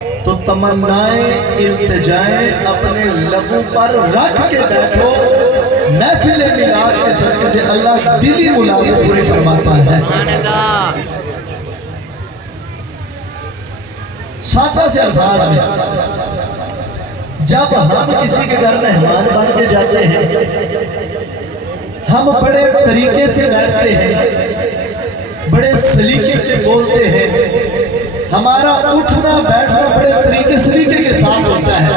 तो तमन्नाएं इल्तिजाएं अपने लबों पर रख के बैठो। महफिल मिलाद के सदक़े से अल्लाह दिली मुलाकात पूरी फरमाता है। सादा से अल्फाज में जब हम किसी के घर मेहमान बन के जाते हैं, हम बड़े तरीके से बैठते हैं, बड़े सलीके से बोलते हैं, हमारा उठना बैठना बड़े तरीके सलीके के साथ होता है।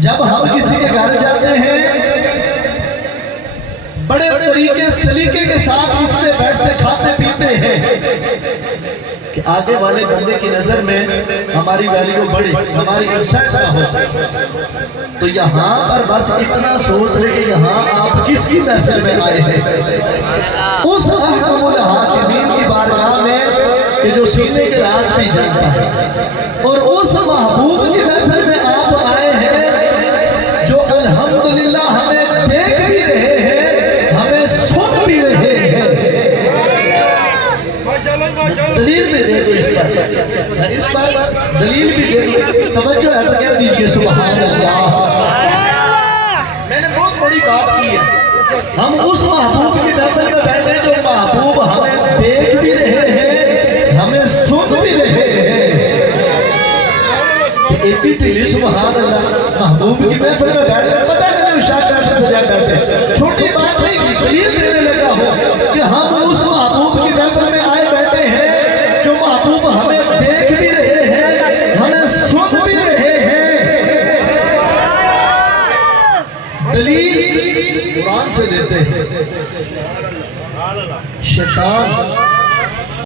जब हम किसी के घर जाते हैं, बड़े तरीके सलीके के साथ उठते बैठते खाते पीते हैं कि आगे वाले बंदे की नजर में हमारी वैल्यू बढ़े, हमारी इज्जत ना हो। तो यहाँ पर बस इतना सोच ले कि यहाँ आप किसकी महफिल में आए हैं, उस अहमुल हाकिमीन की बारगाह में कि जो सीने के राज भी जानता है, और उस महबूब की महफिल में आप आए हैं जो अल्हम्दुलिल्लाह हमें देख भी रहे हैं, हमें सुन भी रहे हैं। दलील भी दे दो इस पर दलील भी दे दो। तवज्जो है तो क्या दीजिए सुभान अल्लाह। मैंने बहुत बड़ी बात की है। हम उस महबूब की महफिल में बैठे जो महबूब हमें देख भी रहे हैं, हमें सुन भी रहे हैं। एपी टिली सुभान अल्लाह महबूब की महफिल में बैठे, पता नहीं शायद सजा बैठे, छोटी बात नहीं की दलील देने लगा हो कि हम उस महबूब की महफिल में आए बैठे हैं जो महबूब हमें देख भी रहे हैं, हमें सुन भी रहे हैं। दलील कुरान से देते हैं। शैतान